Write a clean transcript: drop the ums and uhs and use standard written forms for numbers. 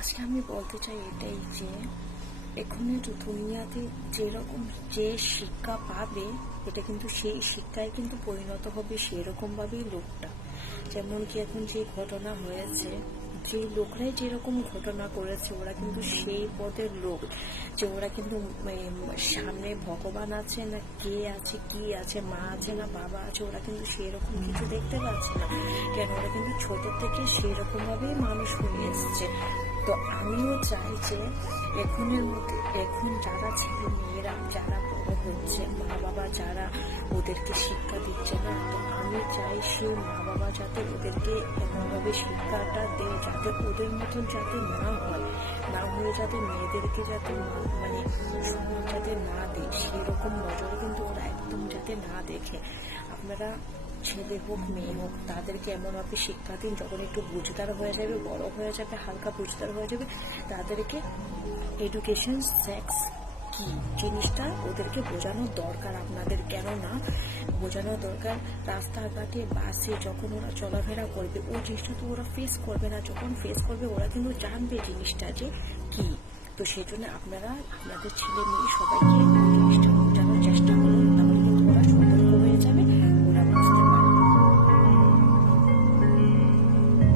আজকে আমি বলতে চাই এটাই যে এখনের দুনিয়াতে যেরকম যে শিক্ষা পাবে এটা কিন্তু সেই শিক্ষায় কিন্তু পরিণত হবে সেরকম ভাবেই লোকটা। যেমন কি এখন যে ঘটনা হয়েছে, যে লোকরাই যেরকম ঘটনা করেছে ওরা কিন্তু সেই পদের লোক, যে ওরা কিন্তু সামনে ভগবান আছে না কে আছে কি আছে, মা আছে না বাবা আছে, ওরা কিন্তু সেরকম কিছু দেখতে পাচ্ছে না। কেন, ওরা কিন্তু ছোট থেকে সেরকম ভাবেই মানুষ হয়ে এসছে। তো আমিও চাই যে এখনের মধ্যে এখন যারা ছেলে মেয়েরা যারা বড় হচ্ছে, মা বাবা যারা ওদেরকে শিক্ষা দিচ্ছে না, তো আমি চাই সেই মা বাবা যাতে ওদেরকে এমনভাবে শিক্ষাটা দেয় যাতে ওদের মতন যাতে না হয়, না হয়ে যাতে মেয়েদেরকে যাতে মানে সম্মান যাতে না দেয় সেরকম নজরে কিন্তু ওরা একদম যাতে না দেখে। আপনারা ছেলে হোক মেয়ে হোক তাদেরকে এমনভাবে শিক্ষা দিন, যখন একটু বুঝদার হয়ে যাবে, বড় হয়ে যাবে, হালকা বুঝদার হয়ে যাবে, তাদেরকে এডুকেশন সেক্স কি জিনিসটা ওদেরকে বোঝানো দরকার আপনাদের। কেননা বোঝানো দরকার, রাস্তাঘাটে বাসে যখন ওরা চলাফেরা করবে ওই জিনিসটা তো ওরা ফেস করবে না, যখন ফেস করবে ওরা কিন্তু জানবে জিনিসটা যে কি। তো সেজন্য আপনারা আপনাদের ছেলে মেয়ে সবাইকে